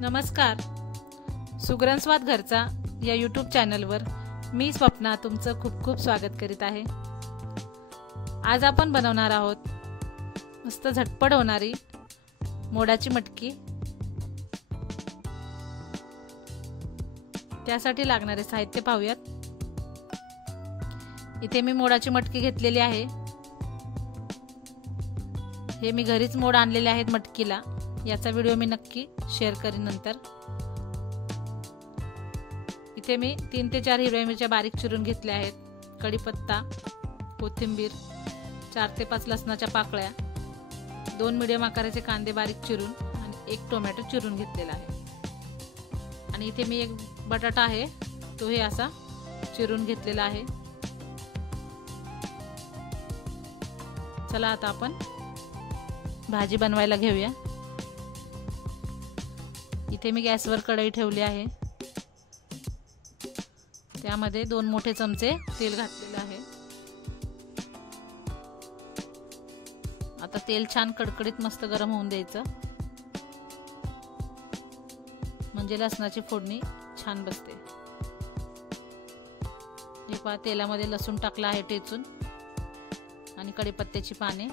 नमस्कार. सुगरण स्वाद घरचा या यूट्यूब चॅनलवर मी स्वप्ना तुमचं खूप खूप स्वागत करीत आहे. आज आपण बनवणार आहोत मस्त झटपट होणारी मोडाची मटकी. त्यासाठी लागणारे साहित्य पाहूयात. इथे मी मोडाची मटकी घेतलेली आहे. हे मी घरीच मोड आणलेले आहेत मटकीला. याचा व्हिडिओ मी नक्की शेअर करीन नंतर. इथे मी 3 ते 4 हिरव्या मिरच्या बारीक चिरून घेतल्या आहेत. कढीपत्ता, कोथिंबीर, 4 ते 5 लसणाच्या पाकळ्या, 2 मीडियम आकाराचे कांदे बारीक चिरून आणि 1 टोमॅटो चिरून घेतलेला आहे. आणि इथे मी एक बटाटा आहे तो हे असा चिरून घेतलेला आहे. चला आता आपण भाजी बनवायला घेऊया. इथे मी गॅसवर कढई ठेवली आहे. त्यामध्ये 2 मोठे चमचे तेल घातलेले आहे. आता तेल छान कडकडीत मस्त गरम होऊन द्यायचं, म्हणजे लसणाची फोडणी छान बसते. हे पहा, तेलामध्ये लसूण टाकला आहे ठेचून आणि कढीपत्त्याची पाने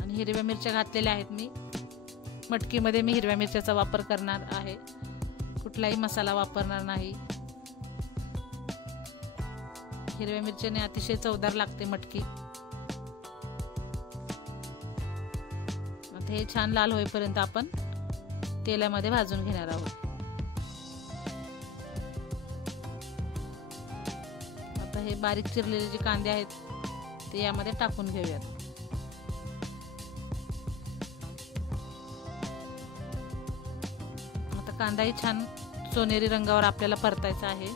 आणि हिरव्या मिरच्या घातलेल्या आहेत. मी मटकीमध्ये हिरव्या मिरच्याचा वापर करणार आहे, कुठलाही मसाला वापरणार नाही. हिरव्या मिरच्याने अतिशय चवदार लागते मटकी. आता हे छान लाल होईपर्यंत आपण तेलामध्ये भाजून घेणार आहोत. आता हे बारीक चिरलेले जे कांदे आहेत ते यामध्ये टाकून घेऊयात. कांदाही छान सोनेरी रंगावर आपल्याला परतायचा आहे.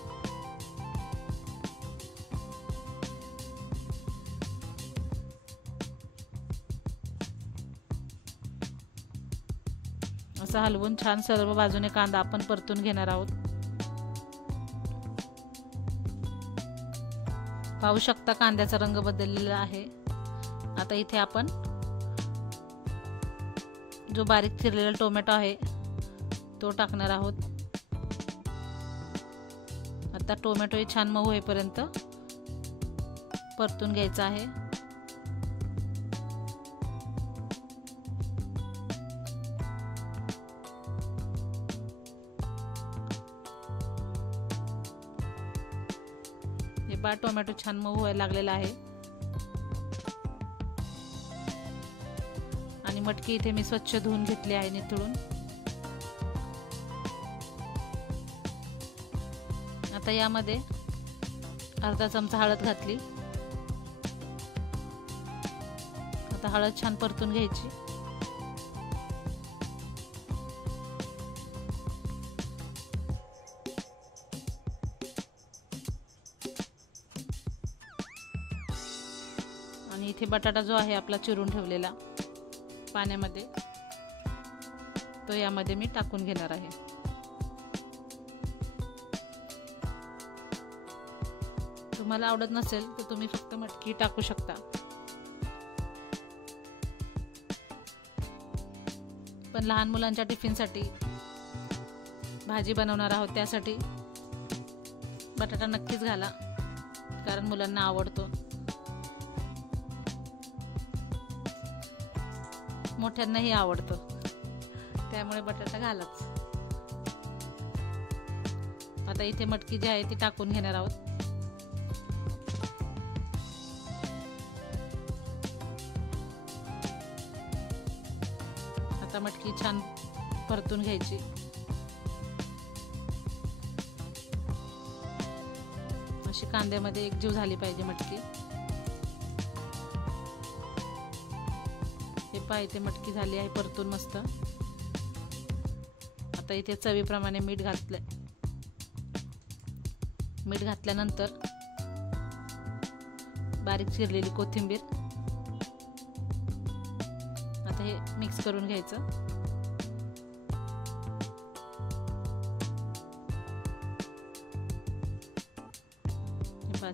असं हलवून छान सर्व बाजूने कांदा आपण परतून घेणार आहोत. पाहू शकता कांद्याचा रंग बदललेला आहे. आता इथे आपण जो बारीक चिरलेला टोमॅटो आहे तो टाकणार आहोत. आता टोमॅटो छान मऊ होईपर्यंत परतून घ्यायचा आहे. हे पहा, टोमॅटो छान मऊ व्हायला लागलेला आहे. आणि मटकी इथे मी स्वच्छ धुवून घेतली आहे निथळून. आता यामध्ये अर्धा चमचा हळद घातली. आता हळद छान परतून घ्यायची. आणि इथे बटाटा जो आहे आपला चिरून ठेवलेला पाण्यामध्ये तो यामध्ये मी टाकून घेणार आहे. तुम्हाला आवडत नसेल तर तुम्ही फक्त मटकी टाकू शकता. पण लहान मुलांच्या टिफिनसाठी भाजी बनवणार आहोत, त्यासाठी बटाटा नक्कीच घाला, कारण मुलांना आवडतो. मोठ्यांनाही आवडतो, त्यामुळे बटाटा घालाच. आता इथे मटकी जी आहे ती टाकून घेणार आहोत. मटकी छान परतून घ्यायची. अशी कांद्यामध्ये एकजीव झाली पाहिजे मटकी. हे पहा, इथे मटकी झाली आहे परतून मस्त. आता इथे चवीप्रमाणे मीठ घातलंय. मीठ घातल्यानंतर बारीक चिरलेली कोथिंबीर आता हे मिक्स करून घ्यायचं.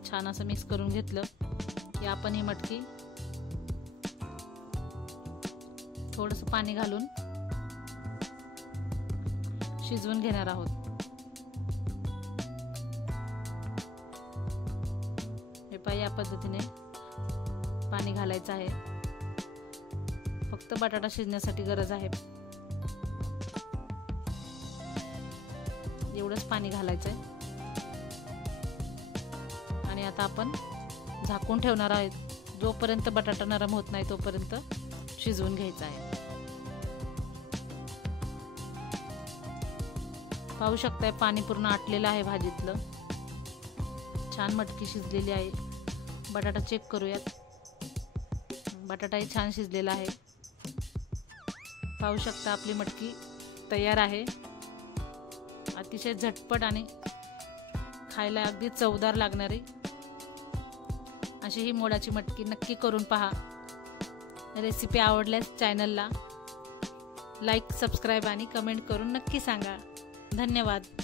छान असं मिक्स करून घेतलं की आपण ही मटकी थोडंसं पाणी घालून शिजवून घेणार आहोत। हे पहा, या पद्धतीने पाणी घालायचं आहे। फक्त बटाटा शिजण्यासाठी गरज आहे, एवढंच पाणी घालायचं आहे। आणि आता आपण झाकून ठेवणार आहोत। जोपर्यंत बटाटा नरम होत नाही तोपर्यंत शिजवून घ्यायचा आहे। पाहू शकताय, पाणी पूर्ण आटलेलं आहे भाजीतलं। छान मटकी शिजलेली आहे। बटाटा चेक करूयात। बटाटाही छान शिजलेला आहे। पाहू शकता, आपली मटकी तयार आहे। अतिशय झटपट आणि खायला अगदी चवदार लागणारी अशी ही मोडाची मटकी नक्की करून पहा। रेसिपी आवडल्यास चॅनलला लाईक, सबस्क्राईब आणि कमेंट करून नक्की सांगा। धन्यवाद।